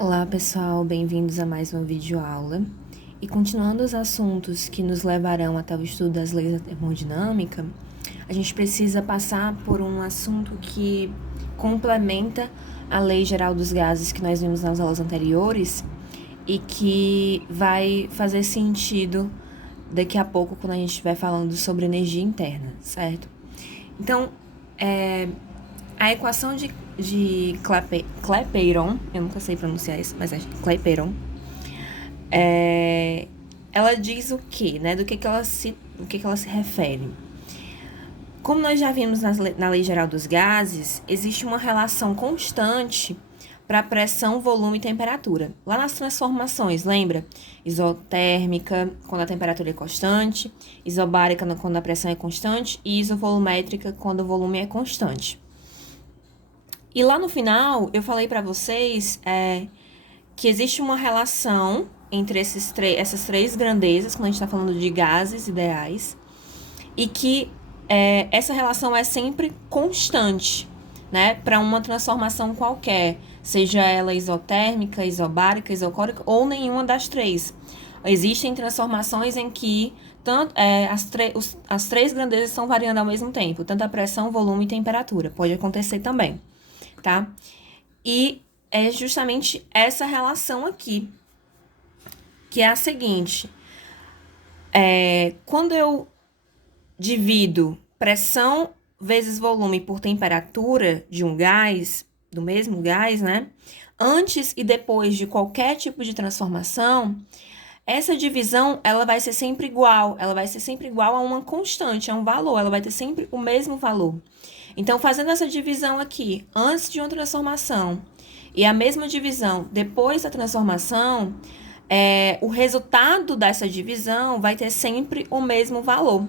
Olá pessoal, bem-vindos a mais uma videoaula. E continuando os assuntos que nos levarão até o estudo das leis da termodinâmica, a gente precisa passar por um assunto que complementa a Lei Geral dos Gases que nós vimos nas aulas anteriores e que vai fazer sentido daqui a pouco quando a gente estiver falando sobre energia interna, certo? Então, a equação de Clapeyron, eu nunca sei pronunciar isso, mas é Clapeyron, ela diz o quê, né? Do que ela se refere. Como nós já vimos na Lei Geral dos Gases, existe uma relação constante para pressão, volume e temperatura. Lá nas transformações, lembra? Isotérmica, quando a temperatura é constante, isobárica, quando a pressão é constante, e isovolumétrica, quando o volume é constante. E lá no final, eu falei para vocês que existe uma relação entre essas três grandezas, quando a gente está falando de gases ideais, e que essa relação é sempre constante, né, para uma transformação qualquer, seja ela isotérmica, isobárica, isocórica ou nenhuma das três. Existem transformações em que as três grandezas estão variando ao mesmo tempo, tanto a pressão, volume e temperatura. Pode acontecer também, tá? E é justamente essa relação aqui, que é a seguinte: quando eu divido pressão vezes volume por temperatura de um gás, do mesmo gás, né? Antes e depois de qualquer tipo de transformação, essa divisão, ela vai ser sempre igual. Ela vai ser sempre igual a uma constante, a um valor. Ela vai ter sempre o mesmo valor. Então, fazendo essa divisão aqui, antes de uma transformação, e a mesma divisão depois da transformação, o resultado dessa divisão vai ter sempre o mesmo valor.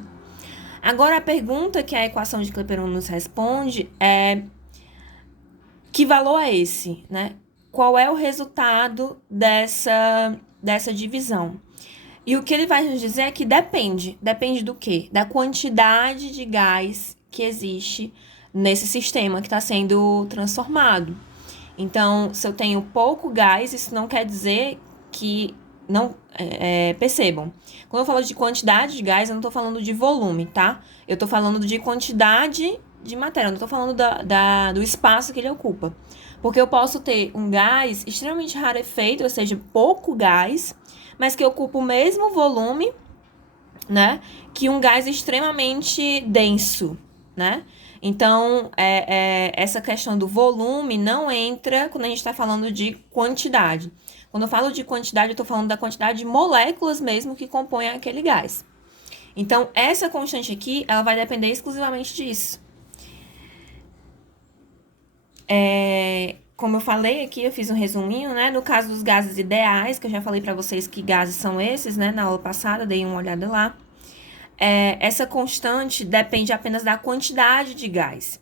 Agora, a pergunta que a equação de Clapeyron nos responde é: que valor é esse, né? Qual é o resultado dessa divisão? E o que ele vai nos dizer é que depende. Depende do quê? Da quantidade de gás que existe nesse sistema que está sendo transformado. Então, se eu tenho pouco gás, isso não quer dizer que não percebam. Quando eu falo de quantidade de gás, eu não estou falando de volume, tá? Eu estou falando de quantidade de matéria, eu não estou falando do espaço que ele ocupa. Porque eu posso ter um gás extremamente rarefeito, ou seja, pouco gás, mas que ocupa o mesmo volume, né, que um gás extremamente denso, né? Então, essa questão do volume não entra quando a gente está falando de quantidade. Quando eu falo de quantidade, eu estou falando da quantidade de moléculas mesmo que compõem aquele gás. Então, essa constante aqui, ela vai depender exclusivamente disso. Como eu falei aqui, eu fiz um resuminho, né? No caso dos gases ideais, que eu já falei para vocês que gases são esses, né? Na aula passada, dei uma olhada lá. Essa constante depende apenas da quantidade de gás.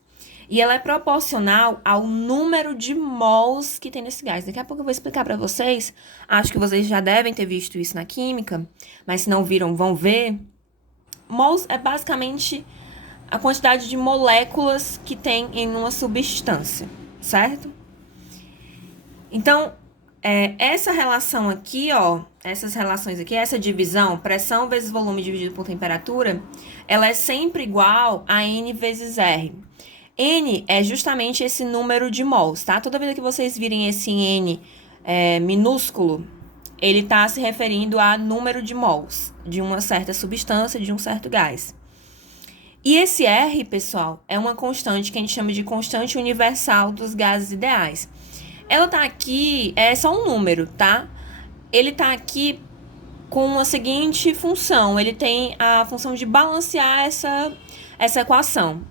E ela é proporcional ao número de mols que tem nesse gás. Daqui a pouco eu vou explicar para vocês. Acho que vocês já devem ter visto isso na química, mas se não viram, vão ver. Mols é basicamente a quantidade de moléculas que tem em uma substância, certo? Então, essa relação aqui, ó, essas relações aqui, essa divisão, pressão vezes volume dividido por temperatura, ela é sempre igual a N vezes R. N é justamente esse número de mols, tá? Toda vez que vocês virem esse N minúsculo, ele está se referindo a número de mols de uma certa substância, de um certo gás. E esse R, pessoal, é uma constante que a gente chama de constante universal dos gases ideais. Ela tá aqui, é só um número, tá? Ele tá aqui com a seguinte função. Ele tem a função de balancear essa equação.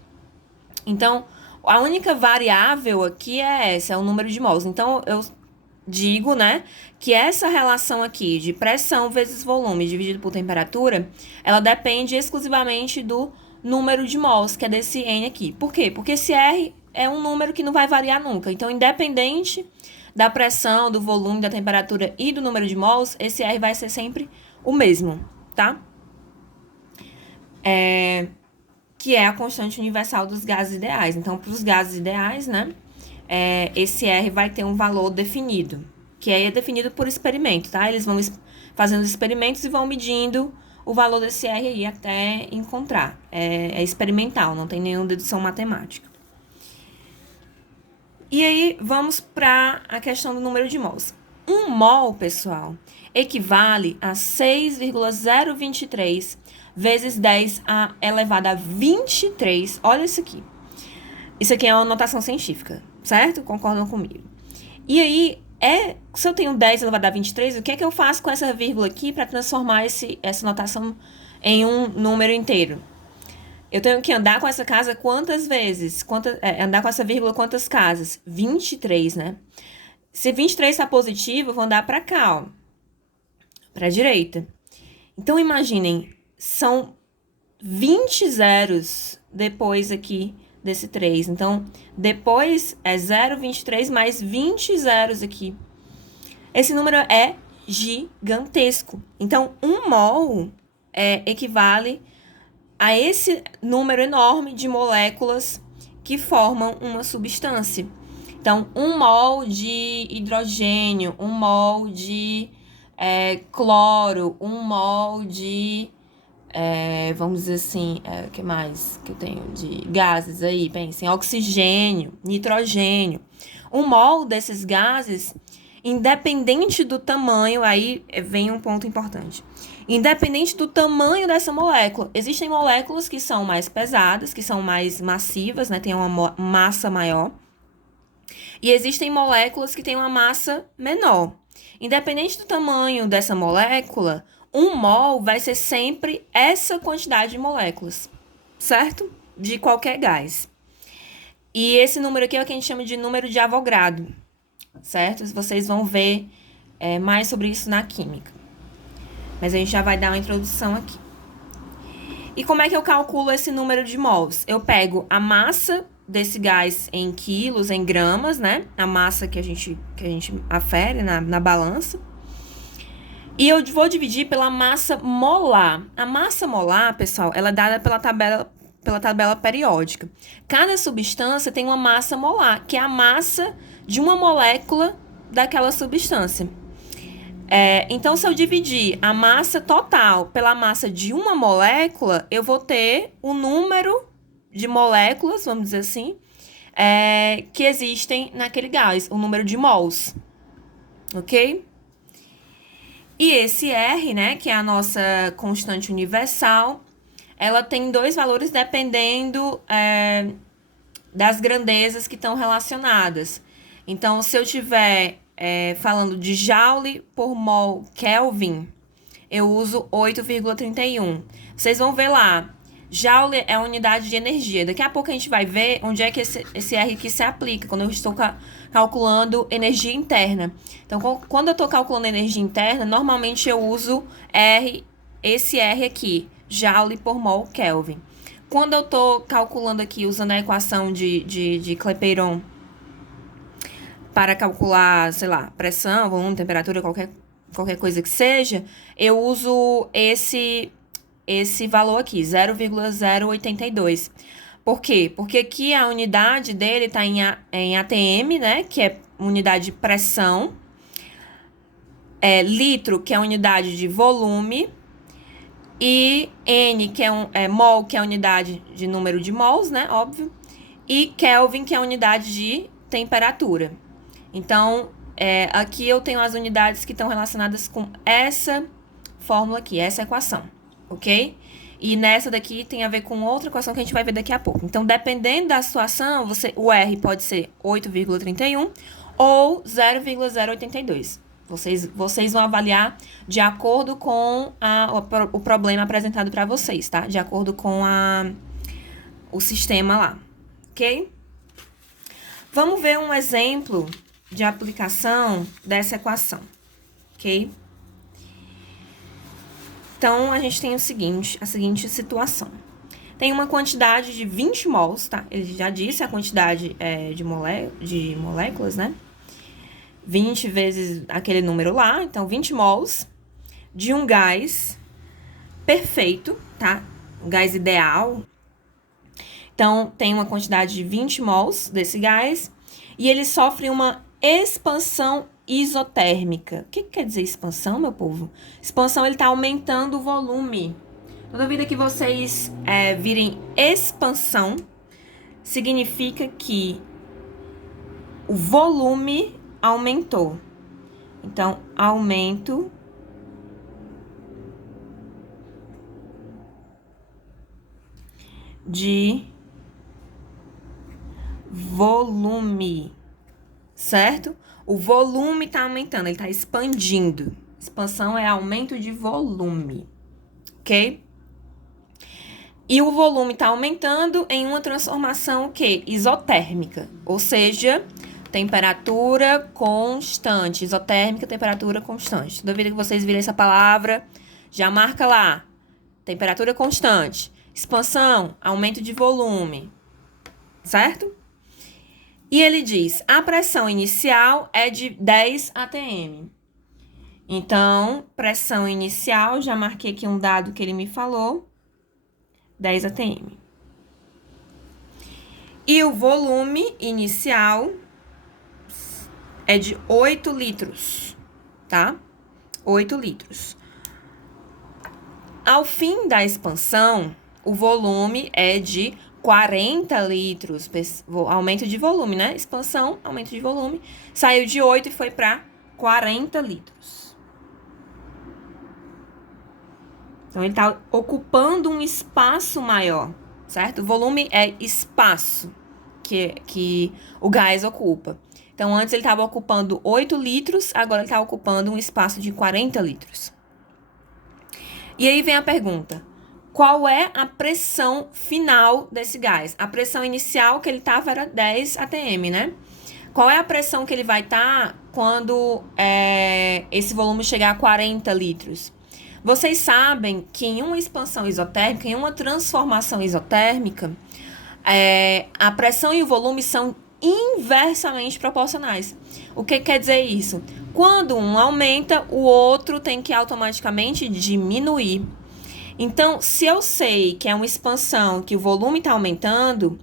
Então, a única variável aqui é essa, é o número de mols. Então, eu digo, né, que essa relação aqui de pressão vezes volume dividido por temperatura, ela depende exclusivamente do número de mols, que é desse N aqui. Por quê? Porque esse R é um número que não vai variar nunca. Então, independente da pressão, do volume, da temperatura e do número de mols, esse R vai ser sempre o mesmo, tá? Que é a constante universal dos gases ideais. Então, para os gases ideais, né, esse R vai ter um valor definido, que aí é definido por experimento, tá? Eles vão fazendo os experimentos e vão medindo o valor desse R aí até encontrar. É experimental, não tem nenhuma dedução matemática. E aí, vamos para a questão do número de mols. 1 mol, pessoal, equivale a 6,023 vezes 10 elevado a 23. Olha isso aqui. Isso aqui é uma notação científica, certo? Concordam comigo? E aí, se eu tenho 10 elevado a 23, o que é que eu faço com essa vírgula aqui para transformar essa notação em um número inteiro? Eu tenho que andar com essa casa quantas vezes? Andar com essa vírgula quantas casas? 23, né? Se 23 está positivo, eu vou andar para cá, ó. Para a direita. Então, imaginem, são 20 zeros depois aqui desse 3. Então, depois é 0,23 mais 20 zeros aqui. Esse número é gigantesco. Então, 1 mol equivale a esse número enorme de moléculas que formam uma substância. Então, 1 mol de hidrogênio, 1 mol de cloro, 1 mol de, vamos dizer assim, o que mais que eu tenho de gases aí? Pensem, oxigênio, nitrogênio. 1 mol desses gases, independente do tamanho, aí vem um ponto importante. Independente do tamanho dessa molécula, existem moléculas que são mais pesadas, que são mais massivas, né? Tem uma massa maior. E existem moléculas que têm uma massa menor. Independente do tamanho dessa molécula, 1 mol vai ser sempre essa quantidade de moléculas, certo? De qualquer gás. E esse número aqui é o que a gente chama de número de Avogadro, certo? Vocês vão ver mais sobre isso na química. Mas a gente já vai dar uma introdução aqui. E como é que eu calculo esse número de mols? Eu pego a massa desse gás em quilos, em gramas, né? A massa que a gente afere na balança. E eu vou dividir pela massa molar. A massa molar, pessoal, ela é dada pela tabela periódica. Cada substância tem uma massa molar, que é a massa de uma molécula daquela substância. Então, se eu dividir a massa total pela massa de uma molécula, eu vou ter o número de moléculas, vamos dizer assim, que existem naquele gás, o número de mols, ok? E esse R, né, que é a nossa constante universal, ela tem 2 valores dependendo das grandezas que estão relacionadas. Então, se eu tiver falando de Joule por mol Kelvin, eu uso 8,31. Vocês vão ver lá, Joule é a unidade de energia. Daqui a pouco a gente vai ver onde é que esse R aqui se aplica, quando eu estou calculando energia interna. Então, quando eu estou calculando energia interna, normalmente eu uso esse R aqui, Joule por mol Kelvin. Quando eu estou calculando aqui, usando a equação de Clapeyron, para calcular, sei lá, pressão, volume, temperatura, qualquer coisa que seja, eu uso esse valor aqui, 0,082. Por quê? Porque aqui a unidade dele está em ATM, né, que é unidade de pressão, litro, que é unidade de volume, e N, que é mol, que é a unidade de número de mols, né, óbvio, e Kelvin, que é a unidade de temperatura. Então, aqui eu tenho as unidades que estão relacionadas com essa fórmula aqui, essa equação, ok? E nessa daqui tem a ver com outra equação que a gente vai ver daqui a pouco. Então, dependendo da situação, o R pode ser 8,31 ou 0,082. Vocês vão avaliar de acordo com o problema apresentado para vocês, tá? De acordo com o sistema lá, ok? Vamos ver um exemplo de aplicação dessa equação, ok? Então, a gente tem a seguinte situação. Tem uma quantidade de 20 mols, tá? Ele já disse a quantidade de moléculas, né? 20 vezes aquele número lá, então 20 mols de um gás perfeito, tá? Um gás ideal. Então, tem uma quantidade de 20 mols desse gás e ele sofre uma expansão isotérmica. O que quer dizer expansão, meu povo? Expansão, ele está aumentando o volume. Toda vida que vocês virem expansão, significa que o volume aumentou. Então, aumento de volume, certo? O volume está aumentando, ele está expandindo. Expansão é aumento de volume, ok? E o volume está aumentando em uma transformação o quê? Isotérmica, ou seja, temperatura constante. Isotérmica, temperatura constante. Toda vez que vocês virem essa palavra, já marca lá. Temperatura constante. Expansão, aumento de volume, certo? E ele diz, a pressão inicial é de 10 atm. Então, pressão inicial, já marquei aqui um dado que ele me falou, 10 atm. E o volume inicial é de 8 litros, tá? 8 litros. Ao fim da expansão, o volume é de 40 litros, aumento de volume, né? Expansão, aumento de volume. Saiu de 8 e foi para 40 litros. Então, ele está ocupando um espaço maior, certo? O volume é espaço que o gás ocupa. Então, antes ele estava ocupando 8 litros, agora ele está ocupando um espaço de 40 litros. E aí vem a pergunta. Qual é a pressão final desse gás? A pressão inicial que ele estava era 10 atm, né? Qual é a pressão que ele vai estar quando esse volume chegar a 40 litros? Vocês sabem que em uma expansão isotérmica, em uma transformação isotérmica, a pressão e o volume são inversamente proporcionais. O que quer dizer isso? Quando um aumenta, o outro tem que automaticamente diminuir. Então, se eu sei que é uma expansão, que o volume está aumentando,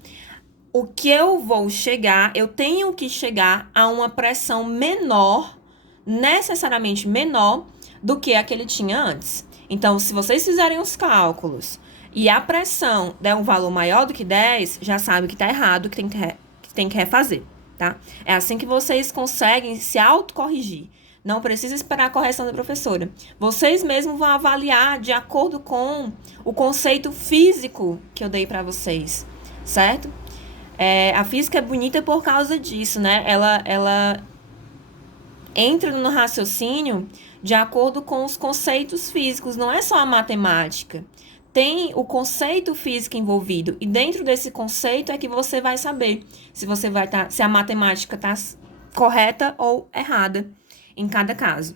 o que eu vou chegar, eu tenho que chegar a uma pressão menor, necessariamente menor, do que a que ele tinha antes. Então, se vocês fizerem os cálculos e a pressão der um valor maior do que 10, já sabe que está errado, que tem que refazer, tá? É assim que vocês conseguem se autocorrigir. Não precisa esperar a correção da professora. Vocês mesmos vão avaliar de acordo com o conceito físico que eu dei para vocês, certo? A física é bonita por causa disso, né? Ela entra no raciocínio de acordo com os conceitos físicos, não é só a matemática. Tem o conceito físico envolvido, e dentro desse conceito é que você vai saber se a matemática está correta ou errada em cada caso.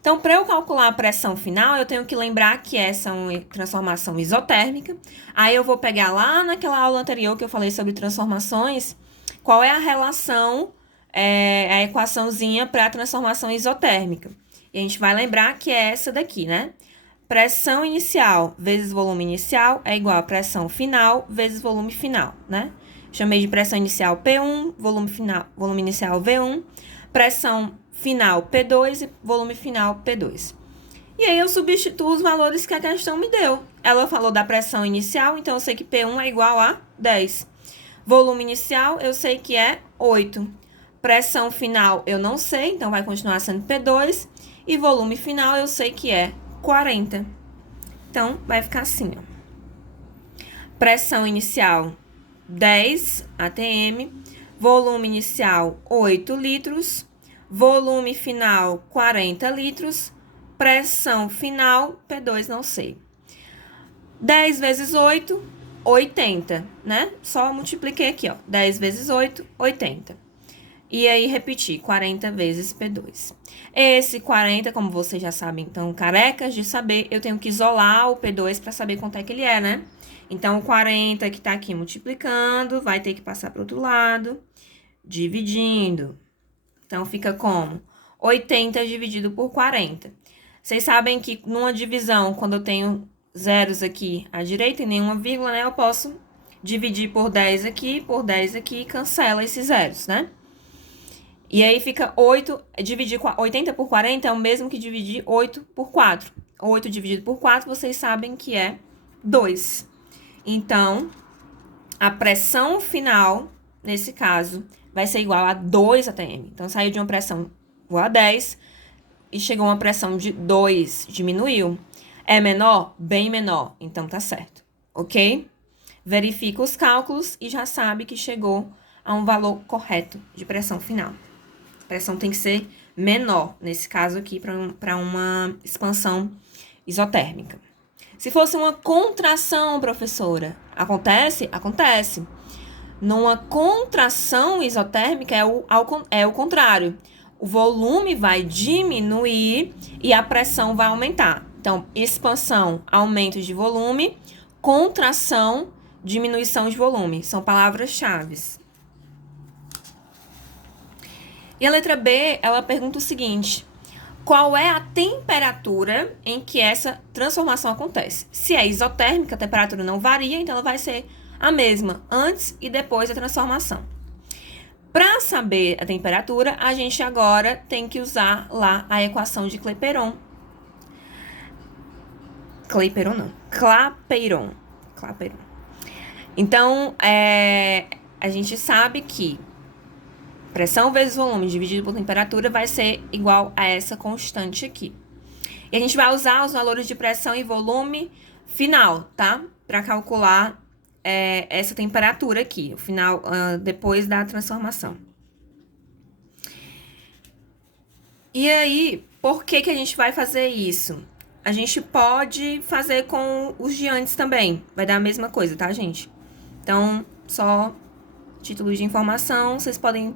Então, para eu calcular a pressão final, eu tenho que lembrar que essa é uma transformação isotérmica. Aí eu vou pegar lá naquela aula anterior que eu falei sobre transformações, qual é a relação, a equaçãozinha para a transformação isotérmica. E a gente vai lembrar que é essa daqui, né? Pressão inicial vezes volume inicial é igual a pressão final vezes volume final, né? Chamei de pressão inicial P1, volume inicial V1, pressão final P2 e volume final P2. E aí eu substituo os valores que a questão me deu. Ela falou da pressão inicial, então eu sei que P1 é igual a 10. Volume inicial eu sei que é 8. Pressão final eu não sei, então vai continuar sendo P2. E volume final eu sei que é 40. Então, vai ficar assim, ó. Pressão inicial 10 atm, volume inicial 8 litros, volume final 40 litros, pressão final P2 não sei. 10 vezes 8, 80, né? Só multipliquei aqui, ó. 10 vezes 8, 80. E aí, repetir, 40 vezes P2. Esse 40, como vocês já sabem, então, carecas de saber, eu tenho que isolar o P2 para saber quanto é que ele é, né? Então, o 40 que tá aqui multiplicando, vai ter que passar para o outro lado, dividindo. Então, fica como? 80 dividido por 40. Vocês sabem que numa divisão, quando eu tenho zeros aqui à direita e nenhuma vírgula, né? Eu posso dividir por 10 aqui e cancela esses zeros, né? E aí fica 80 por 40 é o mesmo que dividir 8 por 4. 8 dividido por 4, vocês sabem que é 2. Então, a pressão final, nesse caso, vai ser igual a 2 atm. Então, saiu de uma pressão igual a 10 e chegou a uma pressão de 2, diminuiu. É menor? Bem menor. Então, tá certo. Ok? Verifica os cálculos e já sabe que chegou a um valor correto de pressão final. A pressão tem que ser menor, nesse caso aqui, para uma expansão isotérmica. Se fosse uma contração, professora, acontece? Acontece. Numa contração isotérmica é o contrário. O volume vai diminuir e a pressão vai aumentar. Então, expansão, aumento de volume, contração, diminuição de volume. São palavras-chave. E a letra B, ela pergunta o seguinte: qual é a temperatura em que essa transformação acontece? Se é isotérmica, a temperatura não varia, então ela vai ser a mesma antes e depois da transformação. Para saber a temperatura, a gente agora tem que usar lá a equação de Clapeyron. Clapeyron. Então, a gente sabe que pressão vezes volume dividido por temperatura vai ser igual a essa constante aqui. E a gente vai usar os valores de pressão e volume final, tá? Para calcular essa temperatura aqui, o final, depois da transformação. E aí, por que a gente vai fazer isso? A gente pode fazer com os de antes também. Vai dar a mesma coisa, tá, gente? Então, só título de informação, vocês podem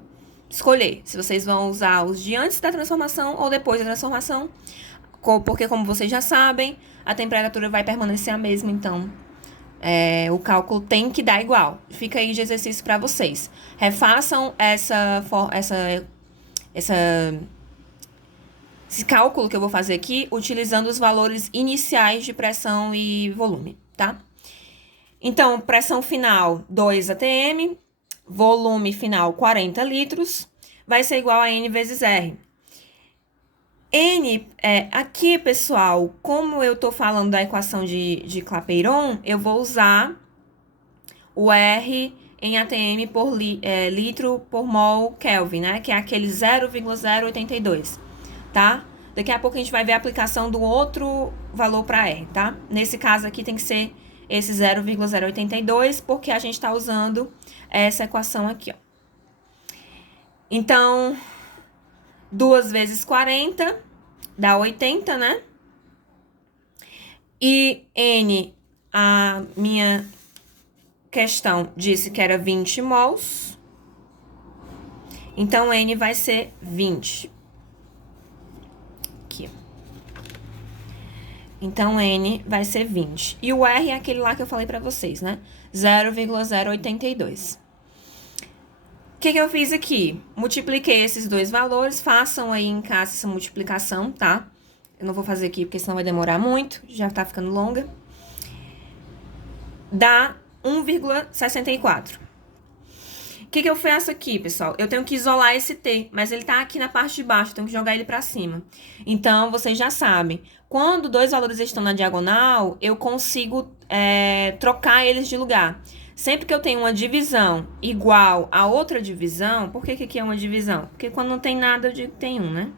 escolher se vocês vão usar os de antes da transformação ou depois da transformação, porque, como vocês já sabem, a temperatura vai permanecer a mesma, então o cálculo tem que dar igual. Fica aí de exercício para vocês. Refaçam esse cálculo que eu vou fazer aqui, utilizando os valores iniciais de pressão e volume, tá? Então, pressão final, 2 atm, volume final, 40 litros, vai ser igual a N vezes R. N, aqui, pessoal, como eu tô falando da equação de Clapeyron, eu vou usar o R em atm por litro por mol Kelvin, né? Que é aquele 0,082, tá? Daqui a pouco a gente vai ver a aplicação do outro valor para R, tá? Nesse caso aqui tem que ser esse 0,082, porque a gente está usando essa equação aqui, ó. Então, 2 vezes 40 dá 80, né? E N, a minha questão disse que era 20 mols. Então, N vai ser 20. Aqui. Então, N vai ser 20. E o R é aquele lá que eu falei pra vocês, né? 0,082. O que eu fiz aqui? Multipliquei esses dois valores. Façam aí em casa essa multiplicação, tá? Eu não vou fazer aqui porque senão vai demorar muito. Já tá ficando longa. Dá 1,64. O que eu faço aqui, pessoal? Eu tenho que isolar esse T, mas ele tá aqui na parte de baixo, eu tenho que jogar ele pra cima. Então, vocês já sabem, quando dois valores estão na diagonal, eu consigo trocar eles de lugar. Sempre que eu tenho uma divisão igual a outra divisão, por que aqui é uma divisão? Porque quando não tem nada, eu digo que tem um, né?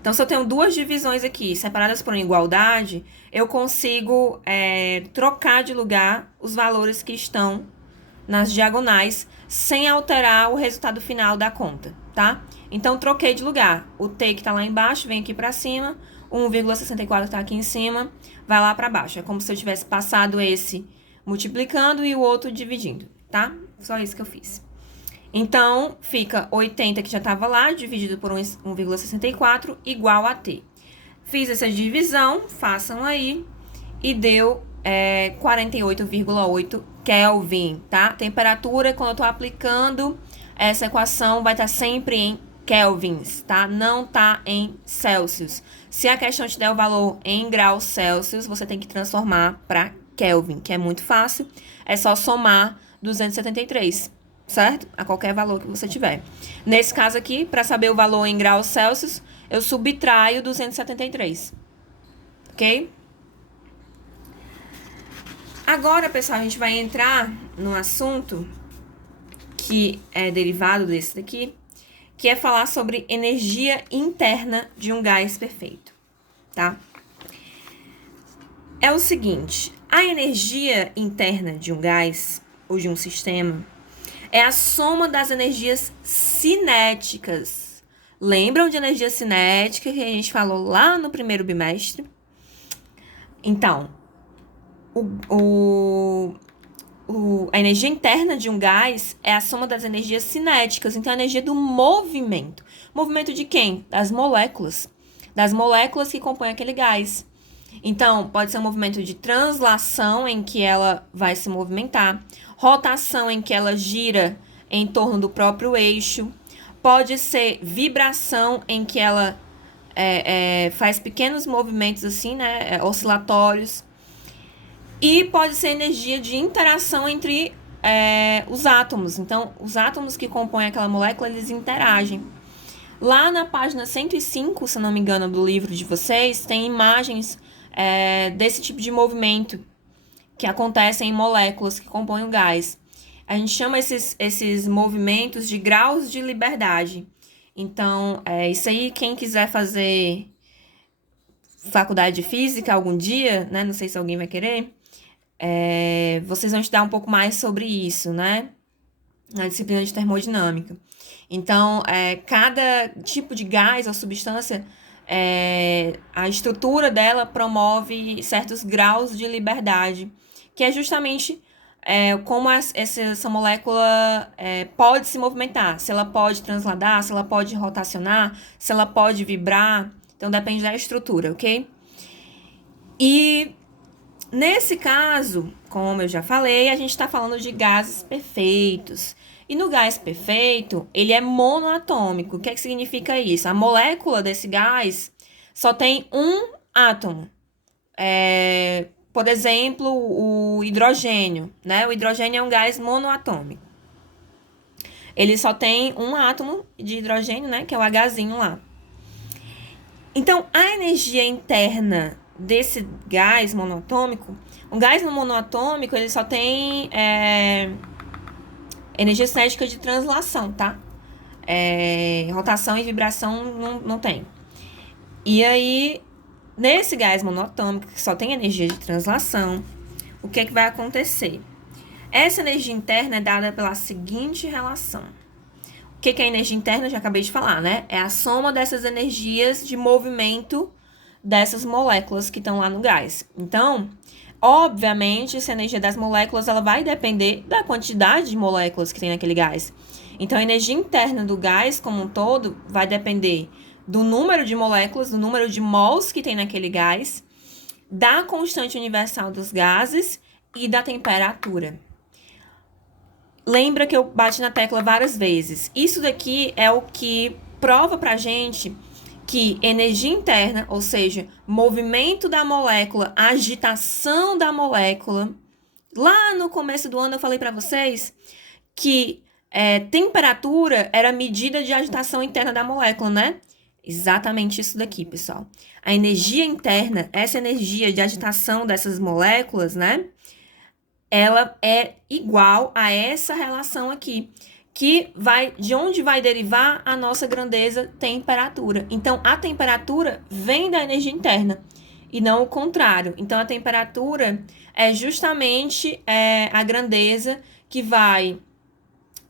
Então, se eu tenho duas divisões aqui, separadas por uma igualdade, eu consigo trocar de lugar os valores que estão nas diagonais, sem alterar o resultado final da conta, tá? Então, troquei de lugar. O T que tá lá embaixo vem aqui pra cima, 1,64 tá aqui em cima, vai lá pra baixo. É como se eu tivesse passado esse multiplicando e o outro dividindo, tá? Só isso que eu fiz. Então, fica 80 que já tava lá, dividido por 1,64, igual a T. Fiz essa divisão, façam aí, e deu 48,8 Kelvin, tá? Temperatura, quando eu tô aplicando essa equação, vai estar sempre em kelvins, tá? Não tá em Celsius. Se a questão te der o valor em graus Celsius, você tem que transformar para Kelvin, que é muito fácil. É só somar 273. certo? A qualquer valor que você tiver. Nesse caso aqui, para saber o valor em graus Celsius, eu subtraio 273, ok? Agora, pessoal, a gente vai entrar no assunto que é derivado desse daqui, que é falar sobre energia interna de um gás perfeito, tá? É o seguinte, a energia interna de um gás ou de um sistema é a soma das energias cinéticas. Lembram de energia cinética que a gente falou lá no primeiro bimestre? Então, a energia interna de um gás é a soma das energias cinéticas, então a energia do movimento. Movimento de quem? Das moléculas. Das moléculas que compõem aquele gás. Então, pode ser um movimento de translação, em que ela vai se movimentar, rotação, em que ela gira em torno do próprio eixo, pode ser vibração, em que ela faz pequenos movimentos assim, né, oscilatórios, e pode ser energia de interação entre os átomos. Então, os átomos que compõem aquela molécula, eles interagem. Lá na página 105, se não me engano, do livro de vocês, tem imagens desse tipo de movimento que acontecem em moléculas que compõem o gás. A gente chama esses movimentos de graus de liberdade. Então, isso aí, quem quiser fazer faculdade de física algum dia, né? Não sei se alguém vai querer, vocês vão estudar um pouco mais sobre isso, né? Na disciplina de termodinâmica. Então, cada tipo de gás ou substância, a estrutura dela promove certos graus de liberdade, que é justamente como essa molécula pode se movimentar, se ela pode transladar, se ela pode rotacionar, se ela pode vibrar. Então, depende da estrutura, ok? E nesse caso, como eu já falei, a gente está falando de gases perfeitos. E no gás perfeito, ele é monoatômico. O que significa isso? A molécula desse gás só tem um átomo. Por exemplo, o hidrogênio, né? O hidrogênio é um gás monoatômico. Ele só tem um átomo de hidrogênio, né? Que é o Hzinho lá. Então, a energia interna desse gás monoatômico, um gás monoatômico, ele só tem energia cinética de translação, tá? Rotação e vibração não tem. E aí, nesse gás monoatômico, que só tem energia de translação, o que vai acontecer? Essa energia interna é dada pela seguinte relação. O que é energia interna? Eu já acabei de falar, né? É a soma dessas energias de movimento dessas moléculas que estão lá no gás. Então, obviamente, essa energia das moléculas ela vai depender da quantidade de moléculas que tem naquele gás. Então, a energia interna do gás como um todo vai depender do número de moléculas, do número de mols que tem naquele gás, da constante universal dos gases e da temperatura. Lembra que eu bati na tecla várias vezes. Isso daqui é o que prova pra gente que energia interna, ou seja, movimento da molécula, agitação da molécula. Lá no começo do ano eu falei pra vocês que temperatura era medida de agitação interna da molécula, né? Exatamente isso daqui, pessoal. A energia interna, essa energia de agitação dessas moléculas, né? Ela é igual a essa relação aqui, que de onde vai derivar a nossa grandeza temperatura. Então, a temperatura vem da energia interna e não o contrário. Então, a temperatura é justamente a grandeza que vai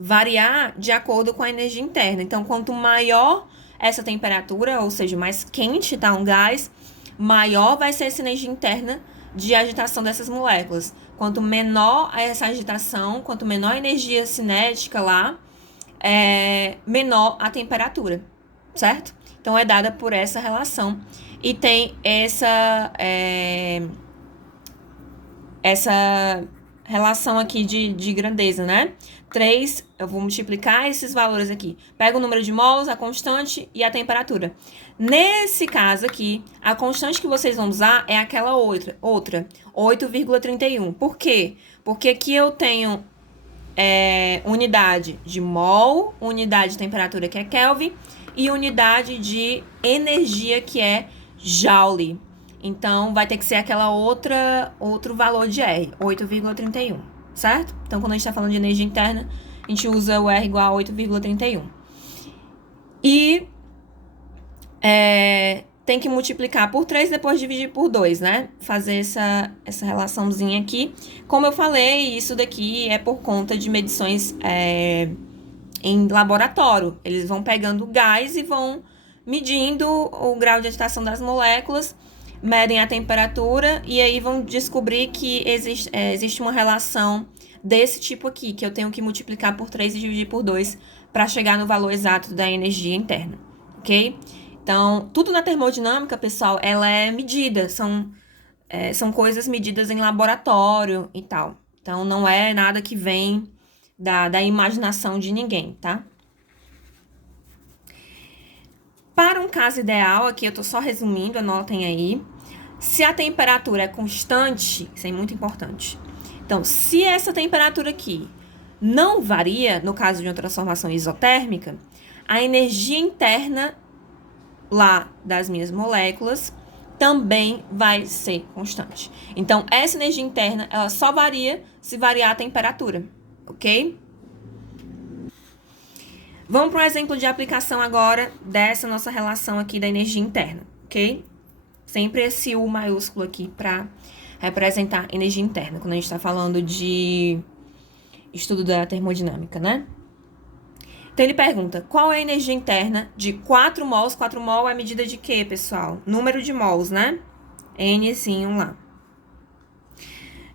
variar de acordo com a energia interna. Então, quanto maior essa temperatura, ou seja, mais quente está um gás, maior vai ser essa energia interna de agitação dessas moléculas. Quanto menor essa agitação, quanto menor a energia cinética lá, menor a temperatura, certo? Então, é dada por essa relação. E tem essa relação aqui de grandeza, né? 3, eu vou multiplicar esses valores aqui. Pega o número de mols, a constante e a temperatura. Nesse caso aqui, a constante que vocês vão usar é aquela outra 8,31. Por quê? Porque aqui eu tenho unidade de mol, unidade de temperatura, que é Kelvin, e unidade de energia, que é Joule. Então, vai ter que ser aquela outro valor de R, 8,31, certo? Então, quando a gente está falando de energia interna, a gente usa o R igual a 8,31. E tem que multiplicar por 3, depois dividir por 2, né? Fazer essa relaçãozinha aqui. Como eu falei, isso daqui é por conta de medições em laboratório. Eles vão pegando gás e vão medindo o grau de agitação das moléculas, medem a temperatura e aí vão descobrir que existe uma relação desse tipo aqui, que eu tenho que multiplicar por 3 e dividir por 2 para chegar no valor exato da energia interna, ok? Então, tudo na termodinâmica, pessoal, ela é medida, são coisas medidas em laboratório e tal. Então, não é nada que vem da imaginação de ninguém, tá? Para um caso ideal, aqui eu tô só resumindo, anotem aí. Se a temperatura é constante, isso é muito importante. Então, se essa temperatura aqui não varia, no caso de uma transformação isotérmica, a energia interna lá das minhas moléculas também vai ser constante. Então, essa energia interna, ela só varia se variar a temperatura, ok? Vamos para um exemplo de aplicação agora dessa nossa relação aqui da energia interna, ok? Sempre esse U maiúsculo aqui para representar energia interna, quando a gente está falando de estudo da termodinâmica, né? Então, ele pergunta, qual é a energia interna de 4 mols? 4 mol é medida de quê, pessoal? Número de mols, né? Nzinho lá.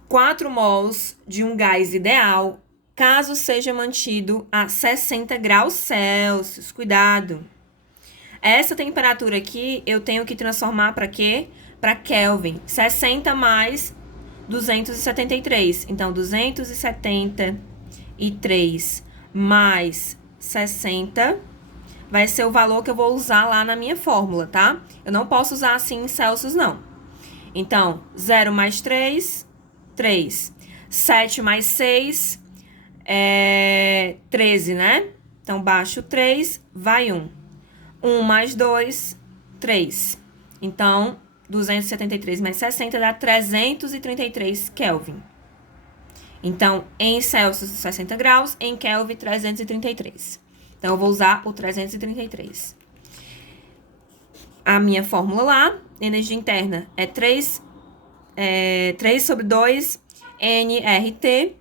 4 mols de um gás ideal, caso seja mantido a 60 graus Celsius. Cuidado. Essa temperatura aqui, eu tenho que transformar para quê? Para Kelvin. 60 mais 273. Então, 273 mais 60 vai ser o valor que eu vou usar lá na minha fórmula, tá? Eu não posso usar assim em Celsius, não. Então, 0 mais 3, 3. 7 mais 6, 13, né? Então, baixo 3, vai 1. 1 mais 2, 3. Então, 273 mais 60 dá 333 Kelvin. Então, em Celsius, 60 graus, em Kelvin, 333. Então, eu vou usar o 333. A minha fórmula lá, energia interna, é 3 sobre 2 nRT.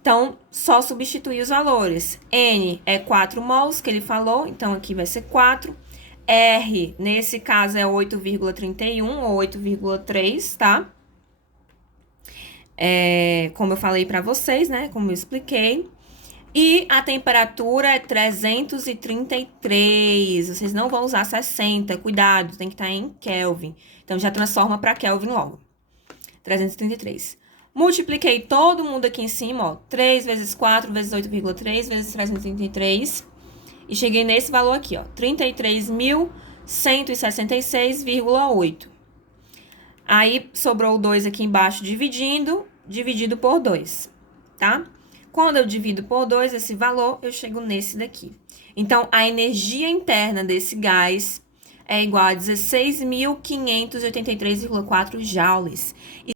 Então, só substituir os valores. N é 4 mols, que ele falou, então aqui vai ser 4. R, nesse caso, é 8,31 ou 8,3, tá? Como eu falei para vocês, né? Como eu expliquei. E a temperatura é 333. Vocês não vão usar 60. Cuidado, tem que estar em Kelvin. Então, já transforma para Kelvin logo. 333. Multipliquei todo mundo aqui em cima, ó. 3 vezes 4 vezes 8,3 vezes 333. E cheguei nesse valor aqui, ó. 33.166,8. Aí, sobrou o 2 aqui embaixo dividido por 2, tá? Quando eu divido por 2 esse valor, eu chego nesse daqui. Então, a energia interna desse gás é igual a 16.583,4 joules.